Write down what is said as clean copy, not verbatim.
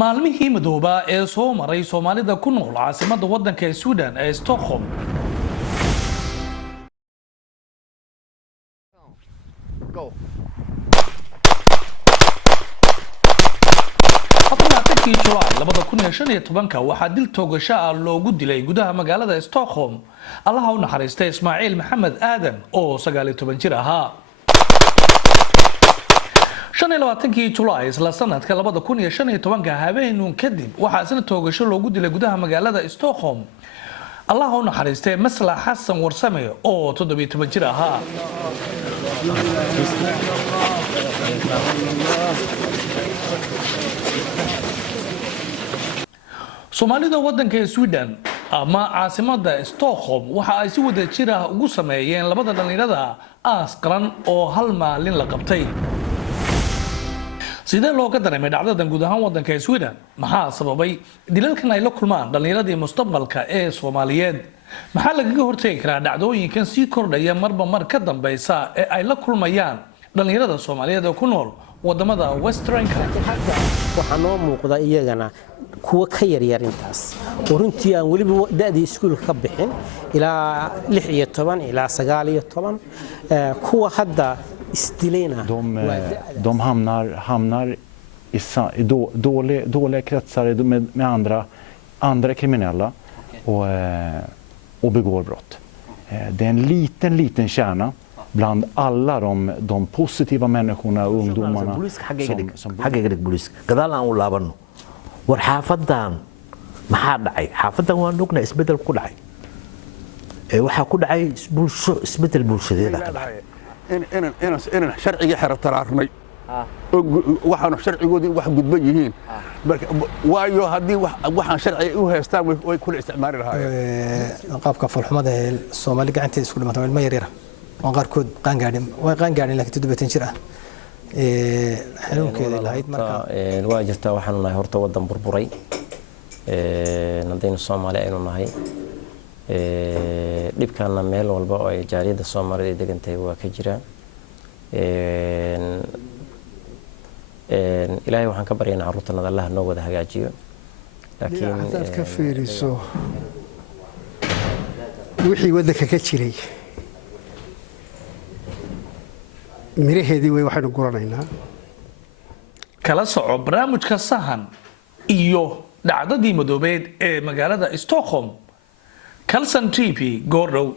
maalmihii madooba ee soo maray Soomaalida ku nool caasimadda waddanka ee Sweden ee Stockholm Kii July 2015 waxaa dil toogasho ah loogu dilay gudaha magaalada Stockholm Allaha u naxariistay Ismaaciil Maxamed Aadan oo 19 jir ahaa 25 July isla sanadka 2015 habeenun kadib waxaa isla toogasho loogu dilay gudaha magaalada Stockholm Allaha u naxariistay Maslax Xasan Warsame oo 17 jir ahaa Soomaalida waddanka Sweden ama caasimadda Stockholm waxa ay si wada jir ah ugu sameeyeen labada dhalinyarada aas qaran oo hal maalin la qabtay sidee looga dareemay dhacdadan guud ahaan waddanka Sweden maxaa sababay dilalkan ay la kulmaan dhalinyaradii mustaqbalka ee Soomaaliyeed maxaa lagaga hortagi karaa dhacdooyinkan sii kordhaya marba mar ka dambaysa ee ay la kulmayaan dhalinyarada Soomaaliyeed oo ku nool wadamada Western-ka waxaa noo muuqda iyagana kuwa ka yaryar intaas oo runtii aan weliba da'dii iskuulka ka bixin ilaa 16 ilaa 19 kuwa hadda isdilayna de hamnar i dåliga kretsar med andra kriminella och begår brott. Det är en liten kärna bland alla de positiva människorna och ungdomarna som حاجه بوليس قدال aan u laabano war xaafadan maxaa dhacay xaafadan waa nugna isbedel ku dhacay waxa ku dhacay bulsho isbedel bulshadeed ka dhacay in sharciga xirtaraarnay waxaan sharcigoodii wax gudban yihiin waayo hadii waxaan sharci u haystaan way ku isticmaali lahaayeen qaabka falxumada ee Soomaali gacanteeda isku dhimatay ilmo yar oo qaarkood qaan gaadhin laakiin 17 jir ah xanuunkeeda lahayd marka waa jirtaa waxaan nahay horta wadan burburay nadayna Soomaali aynu nahay dhibkana meel walba oo ay jaaliyada Soomaalida degantahay waa ka jira ilaahay waxaan ka baryaynaa carruurtana Allah noo wada hagaajiyo laakiin aad ka fiiriso wixii wadanka ka jiray miraheedii way waxaanu guranaynaa kala soco barnaamijka sahan iyo dhacdadii madoobeed ee magaalada Stockholm Kalsan TV Gordon